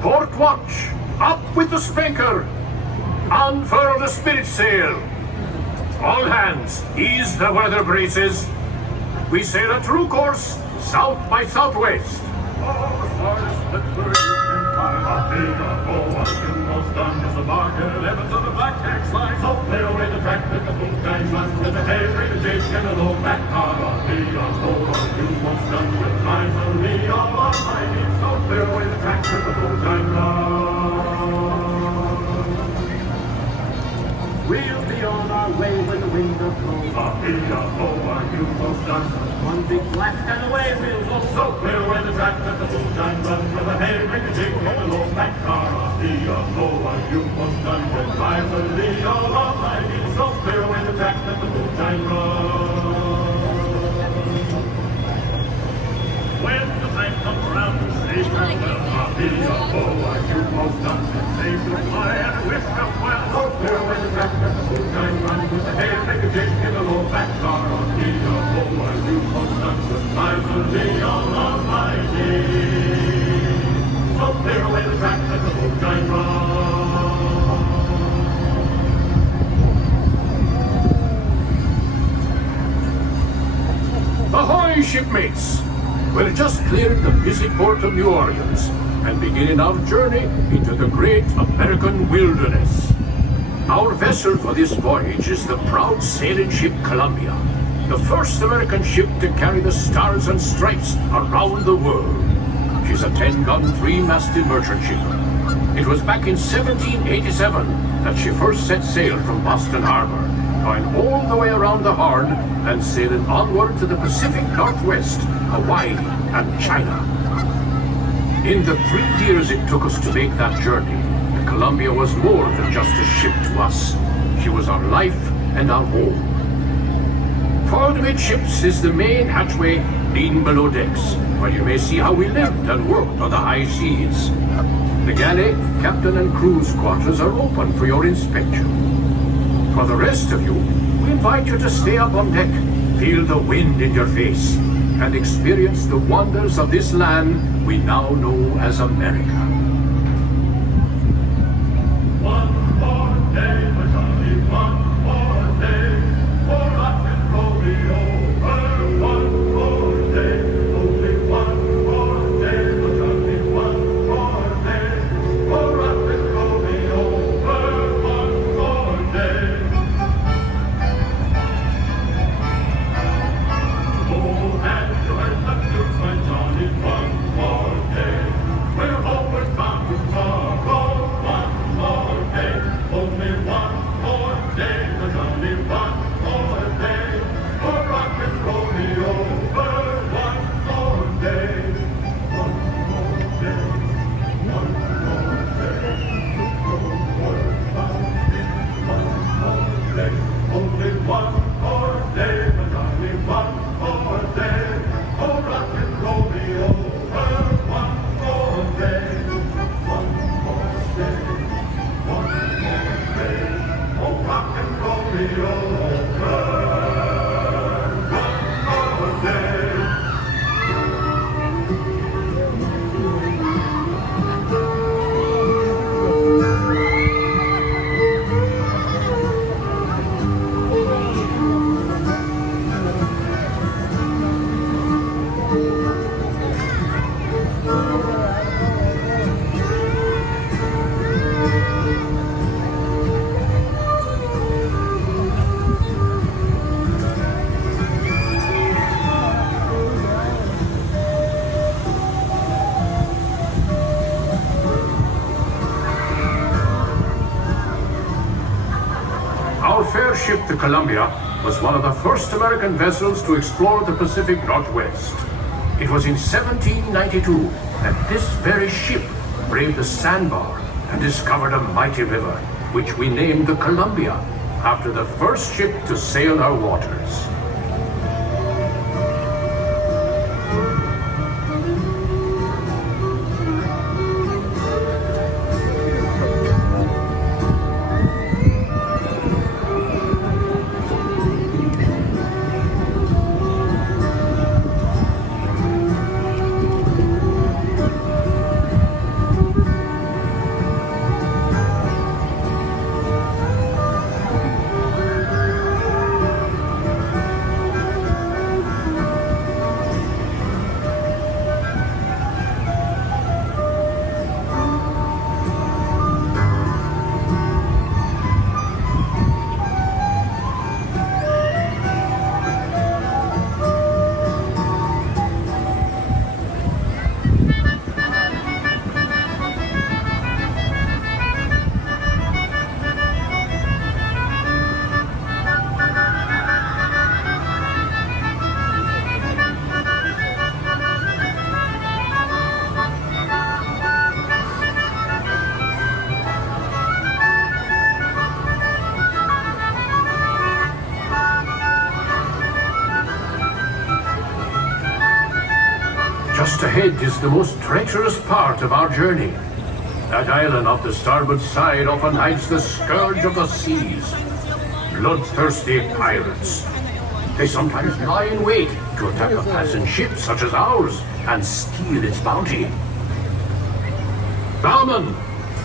Port watch, up with the spanker. Unfurl the spirit sail. All hands, ease the weather braces. We sail a true course, south by southwest. All the farthest flipper you can find. Almost done as the market, 11 of the black tax line. So clear away the track with the boom time run. With the hay, bring the jig and the low back car on the almost done with time for me. All on my knees, so clear away the track with the boom time run. We'll be on our way when the wind does blow. One big blast and away we'll go. So clear away the track that the moonshine run. With the hay, bring the jig, and the low back car off the you must done with time for the all on my knees. So clear away the track that the moonshine run. When the time comes around to say farewell, you most done with say goodbye and wish them well. So clear away the track that the moonshine run. With the hair, take a jig in the low back car on the you most done with time for the all on my knees. So clear away the track that the moonshine run. Ahoy, shipmates! We've just cleared the busy port of New Orleans and beginning our journey into the great American wilderness. Our vessel for this voyage is the proud sailing ship Columbia, the first American ship to carry the stars and stripes around the world. She's a 10-gun, 3-masted merchant ship. It was back in 1787 that she first set sail from Boston Harbor, going all the way around the Horn and sailing onward to the Pacific Northwest, Hawaii, and China. In the 3 years it took us to make that journey, the Columbia was more than just a ship to us. She was our life and our home. Forward amidships is the main hatchway leading below decks, where you may see how we lived and worked on the high seas. The galley, captain and crew's quarters are open for your inspection. For the rest of you, we invite you to stay up on deck, feel the wind in your face, and experience the wonders of this land we now know as America. One more day, Johnny, one more day, for rock and roll me over. One more day, only one more day, Johnny, one more day, for rock and roll me over. One more day. Oh, and you heard the news, my Johnny, one more day. We're homeward bound tomorrow, one more day. Only one more day, there's only one more day. For rock and roll me over, one more day. One more day, one more day. Homeward bound, one more day. Only one more day, there's only one more day. For rock and roll me over, one more day. One more day, one more day. Oh, rock and roll me over, one more day. Our fair ship, the Columbia, was one of the first American vessels to explore the Pacific Northwest. It was in 1792 that this very ship braved the sandbar and discovered a mighty river, which we named the Columbia, after the first ship to sail our waters. Just ahead is the most treacherous part of our journey. That island off the starboard side often hides the scourge of the seas. Bloodthirsty pirates. They sometimes lie in wait to attack a passing ship such as ours and steal its bounty. Bowman,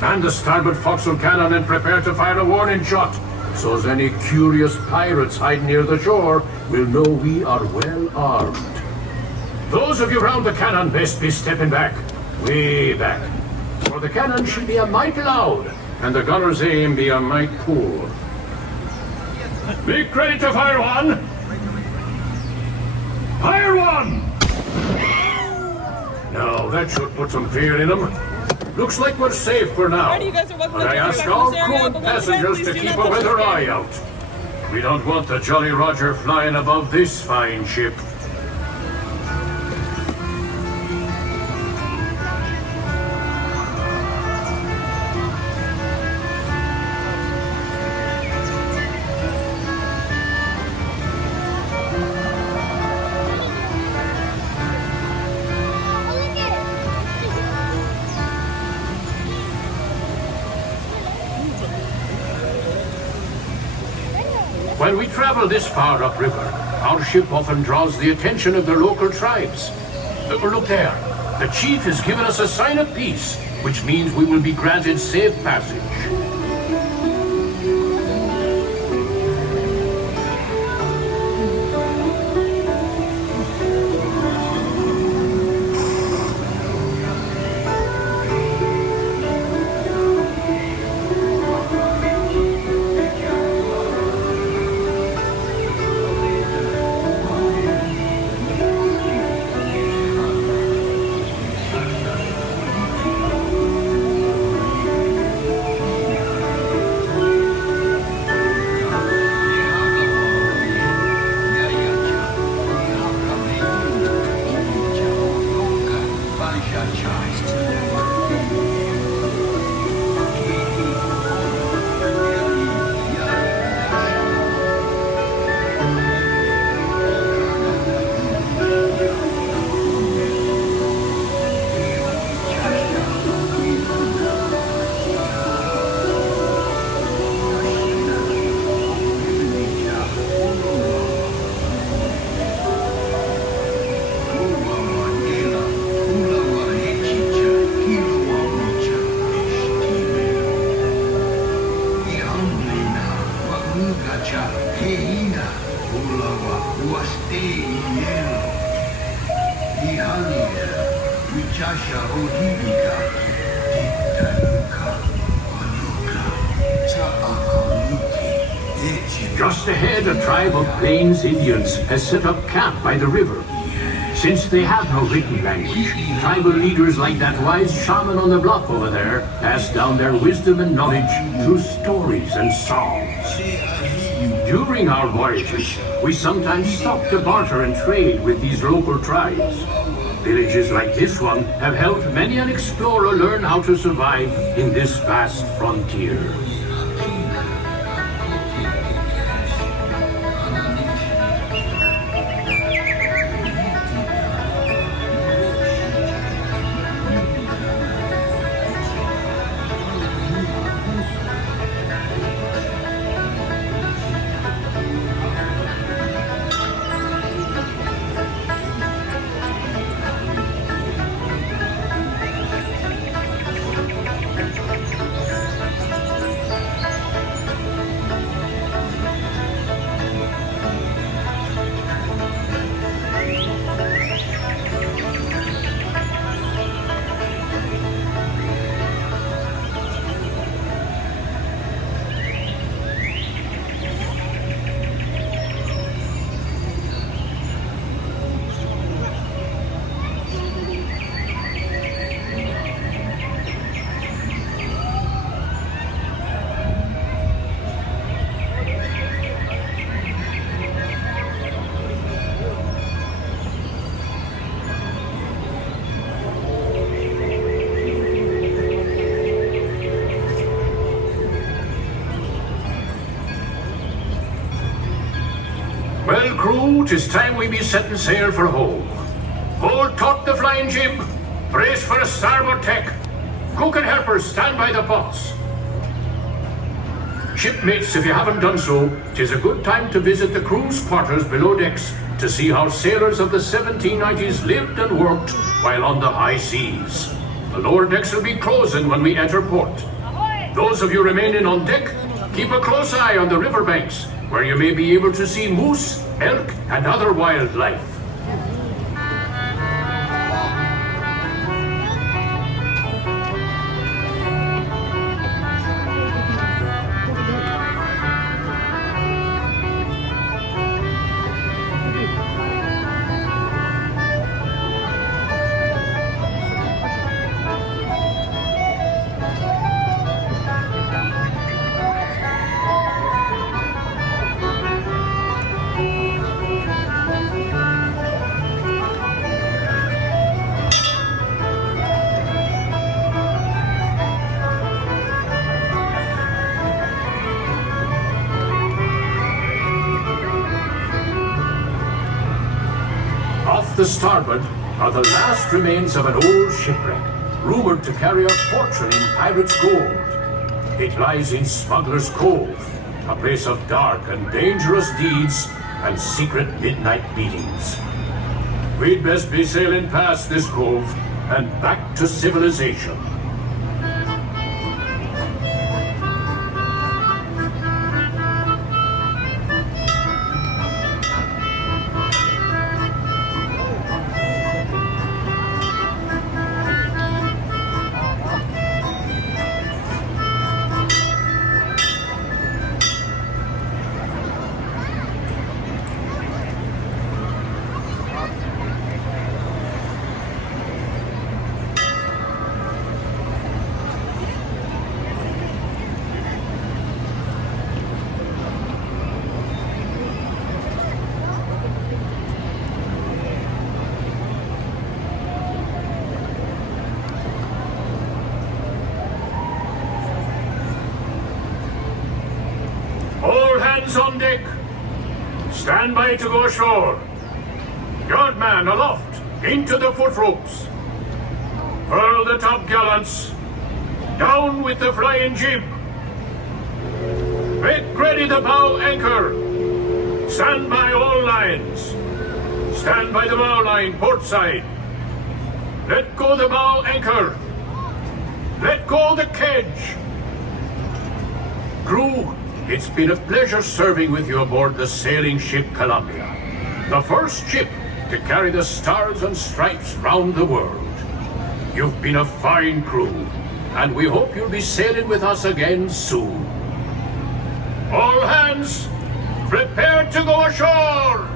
man the starboard forecastle cannon and prepare to fire a warning shot, so as any curious pirates hide near the shore will know we are well armed. Those of you round the cannon best be stepping back, way back, for the cannon should be a mite loud, and the gunner's aim be a mite poor. Make ready to fire one! Fire one! Now, that should put some fear in them. Looks like we're safe for now. But I ask all crew and passengers to keep a weather eye out. We don't want the Jolly Roger flying above this fine ship. When we travel this far upriver, our ship often draws the attention of the local tribes. Look there. The chief has given us a sign of peace, which means we will be granted safe passage. Just ahead, a tribe of Plains Indians has set up camp by the river. Since they have no written language, tribal leaders like that wise shaman on the bluff over there pass down their wisdom and knowledge through stories and songs. During our voyages, we sometimes stop to barter and trade with these local tribes. Villages like this one have helped many an explorer learn how to survive in this vast frontier. Well, crew, 'tis time we be setting sail for home. Hold taut the flying jib. Brace for a starboard tack. Cook and helpers stand by the pots. Shipmates, if you haven't done so, 'tis a good time to visit the crew's quarters below decks to see how sailors of the 1790s lived and worked while on the high seas. The lower decks will be closing when we enter port. Those of you remaining on deck, keep a close eye on the riverbanks, where you may be able to see moose, elk, and other wildlife. Off the starboard are the last remains of an old shipwreck, rumored to carry a fortune in pirates' gold. It lies in Smuggler's Cove, a place of dark and dangerous deeds and secret midnight meetings. We'd best be sailing past this cove and back to civilization. Hands on deck. Stand by to go ashore. Yardman aloft, into the foot ropes. Furl the topgallants. Down with the flying jib. Make ready the bow anchor. Stand by all lines. Stand by the bow line, port side. Let go the bow anchor. Let go the kedge. Crew, it's been a pleasure serving with you aboard the sailing ship Columbia, the first ship to carry the stars and stripes round the world. You've been a fine crew, and we hope you'll be sailing with us again soon. All hands, prepare to go ashore!